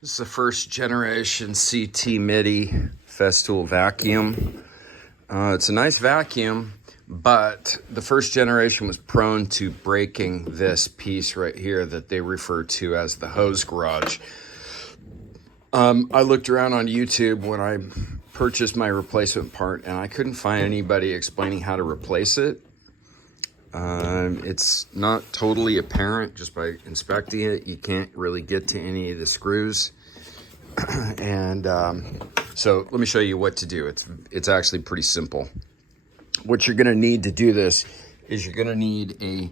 This is a first generation CT MIDI Festool vacuum. It's a nice vacuum, but the first generation was prone to breaking this piece right here that they refer to as the hose garage. I looked around on YouTube when I purchased my replacement part and I couldn't find anybody explaining how to replace it. It's not totally apparent just by inspecting it. You can't really get to any of the screws. And so let me show you what to do. It's actually pretty simple. What you're going to need to do this is you're going to need a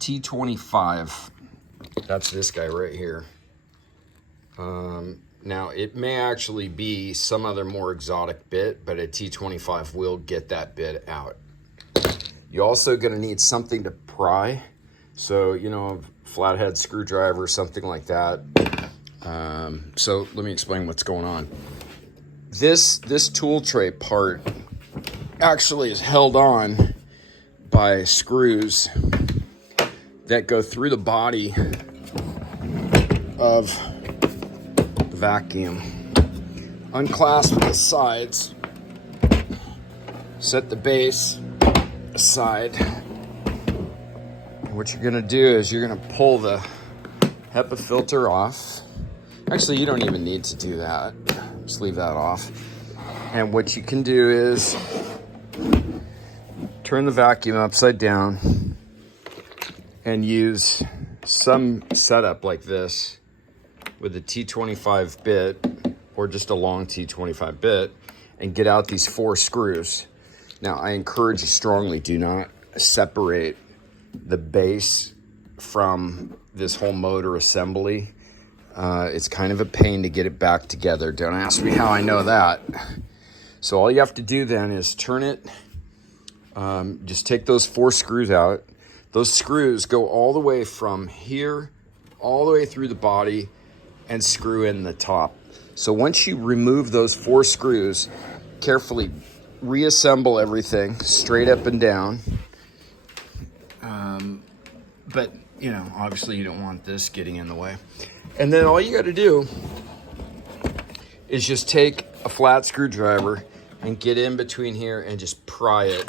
T25. That's this guy right here. Now it may actually be some other more exotic bit, but a T25 will get that bit out. You're also going to need something to pry. So, you know, a flathead screwdriver, something like that. So let me explain what's going on. This tool tray part actually is held on by screws that go through the body of the vacuum. Unclasp the sides, set the base aside. What you're gonna do is you're gonna pull the HEPA filter off. Actually, you don't even need to do that. Just leave that off. And what you can do is turn the vacuum upside down and use some setup like this with a T25 bit or just a long T25 bit and get out these 4 screws. Now, I encourage you strongly, do not separate the base from this whole motor assembly. It's kind of a pain to get it back together. Don't ask me how I know that. So all you have to do then is turn it, just take those 4 screws out. Those screws go all the way from here, all the way through the body and screw in the top. So once you remove those 4 screws, carefully reassemble everything straight up and down. But, you know, obviously you don't want this getting in the way. And then all you got to do is just take a flat screwdriver and get in between here and just pry it,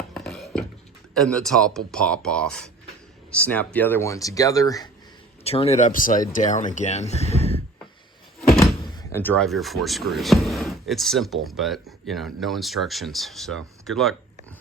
and the top will pop off. Snap the other one together, turn it upside down again, and drive your 4 screws. It's simple, but, you know, no instructions. So good luck.